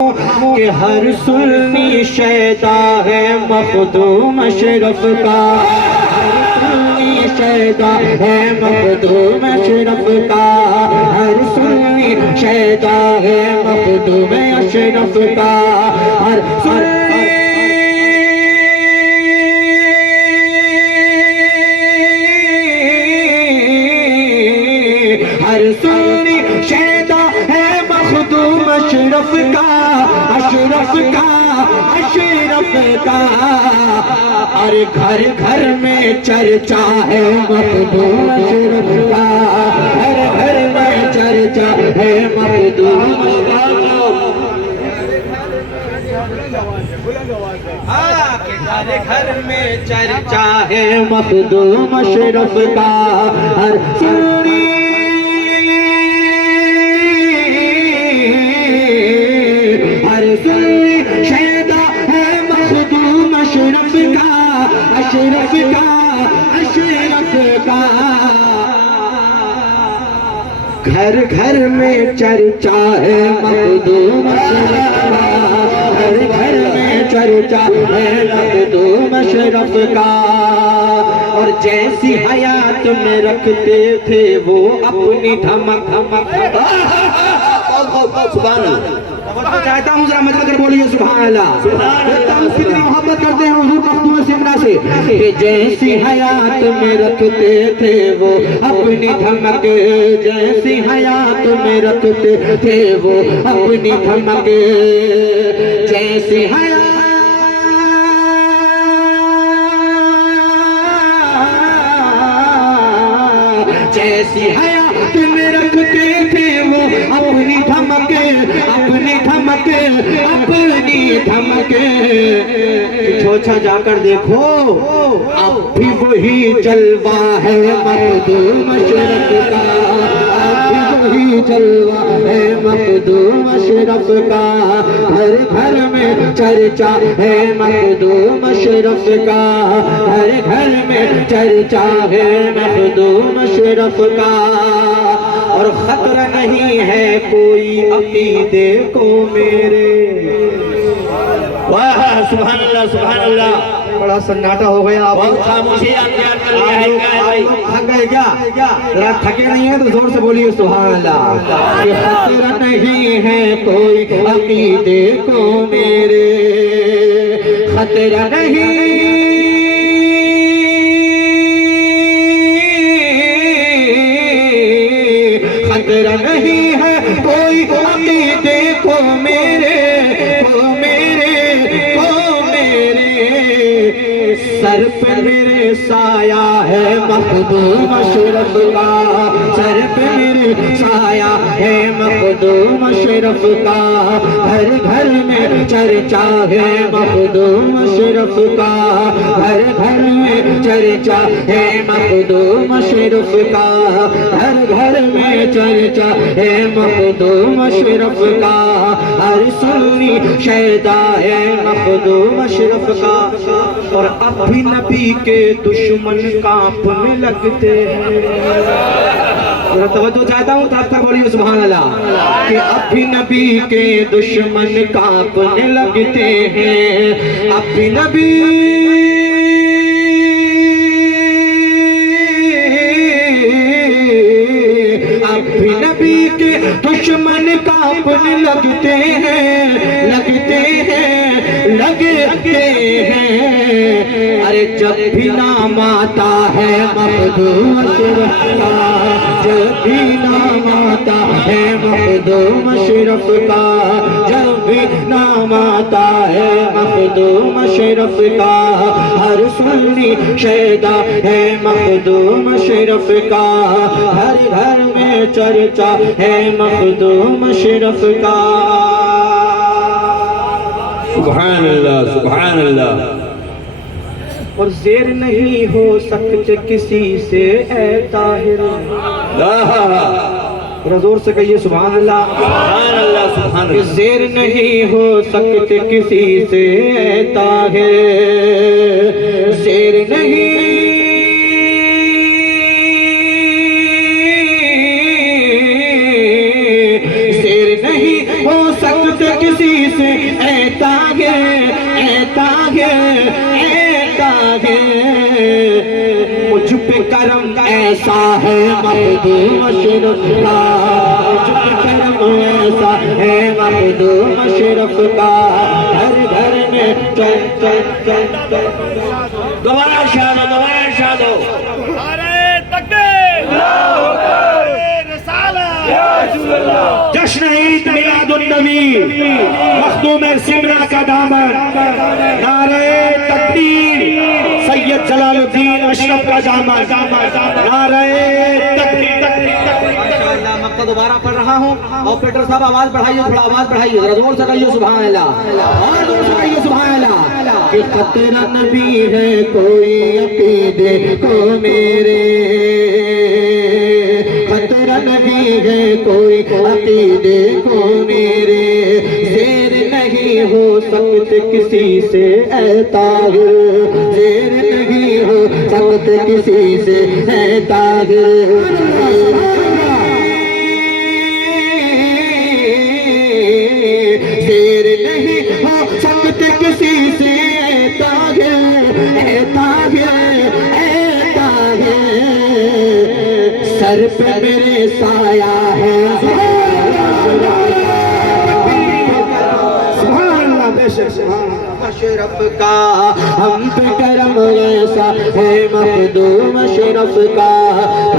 कि हर सुन्नी शैदा है मखदूम अशरफ का, हर सुन्नी शैदा है मखदूम अशरफ का, हर सुन्नी शैदा है मखदूम अशरफ का, हर सुन्नी हर सुन्नी शैदा है मखदूम अशरफ का, अशरफ का, अशरफ का। अरे घर घर में चर्चा है मखदूम अशरफ का, हर घर में चर्चा है मखदूम हर घर में चर्चा है मखदूम अशरफ का, हर सुन्नी शैदा है मखदूम अशरफ का, अशरफ का, अशरफ का। घर घर में चर्चा है मखदूम अशरफ का, हर घर में चर्चा है मखदूम अशरफ का। और जैसी हयात में रखते थे वो अपनी धमक धमक। चाहता हूँ जरा मजा कर बोलिए सुभान अल्लाह। कितनी मोहब्बत करते हैं हुजूर मखदूम सिमरा से कि जैसी हयात में रखते थे वो अपनी धमक, जैसी हयात में रखते थे वो अपनी धमक, जैसी हयात जैसी हयात में रखते थे वो अपनी धमक, अपनी धमक, अपनी धमक। छोछा जाकर देखो अब भी वही जलवा है मखदूम अशरफ का, अब भी वही जलवा है मखदूम अशरफ का। हर घर में चर्चा है मखदूम अशरफ का, हर घर में चर्चा है मखदूम अशरफ का। और खतरा नहीं है कोई अकीदे को मेरे। वाह सुभान अल्लाह, सुभान अल्लाह। बड़ा सन्नाटा हो गया, आप खामोशी अख्तियार कर लिया है क्या भाई? थक गए क्या? जरा थके नहीं है तो जोर से बोलिए सुभान अल्लाह। कि खतरा नहीं है कोई अकीदे को मेरे, खतरा नहीं, खतरा नहीं है कोई अकीदे को मेरे, को मेरे, को मेरे। सर पे मेरे साया है मखदूम अशरफ का, सर पे मेरे साया है मखदूम अशरफ का। हर घर में चर्चा है मखदूम अशरफ का, हर घर में चर्चा है मखदूम अशरफ का, हर घर में चर्चा है मखदूम अशरफ का। हर सुन्नी शैदा है मखदूम अशरफ का। और अब भी नबी के दुश्मन कांपने लगते हैं। जरा तवज्जो चाहता हूँ, तब तक बोलिए सुभान अल्लाह। कि अब भी नबी के दुश्मन कांपने लगते हैं, अब भी नबी नबी के दुश्मन कांपने लगते हैं, लगते हैं, लगते हैं। अरे जब भी नाम आता है मखदूम अशरफ का, जब भी नाम आता है मखदूम अशरफ का, जब भी नाम आता है मखदूम अशरफ का। हर सुन्नी शैदा है मखदूम अशरफ का, हर घर में चर्चा है मखदूम अशरफ का। सुभान अल्लाह, सुभान अल्लाह। और जेर नहीं हो सकते किसी से ऐ ताहिर। जोर से कहिए सुभान अल्लाह, सुभान अल्लाह, सुभान अल्लाह। जेर नहीं हो सकते किसी से ऐ ताहिर, जेर नहीं, जेर नहीं हो सकते किसी से ऐता है मुझ पे करम ऐसा है मखदूम अशरफ का, मुझ पे करम ऐसा है मखदूम अशरफ का, हर घर में चल चल चल चल। दोबारा शादो, दोबारा शादो। जश्न ईद मिलादुन नबी, मखदूम सिमरा का दामन, नारे तकबीर, सैयद जलालुद्दीन अशरफ का दामन, नारे तकबीर। माशाअल्लाह, मैं आपको दोबारा पढ़ रहा हूँ। ऑपरेटर साहब आवाज बढ़ाइए, थोड़ा आवाज बढ़ाइए, जरा जोर से कहिए सुभान अल्लाह, और जोर से कहिए सुभान अल्लाह। कि खतरा नबी है कोई अकीदे को मेरे, खतरा नहीं है कोई अकीदे को मेरे, शेर नहीं हो सकते किसी से ऐ ताहिर, शेर नहीं हो सकते किसी से ऐ ताहिर। शेर नहीं हो सकते किसी से ऐ ताहिर, ऐ ताहिर, ऐ ताहिर, सर पे मेरे साया है। अशरफ का हम पे करम ऐसा है मखदूम अशरफ का,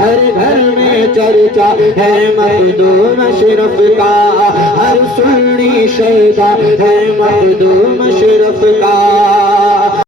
हर घर में चर्चा है मखदूम अशरफ का, हर सुन्नी शैदा है मखदूम अशरफ का।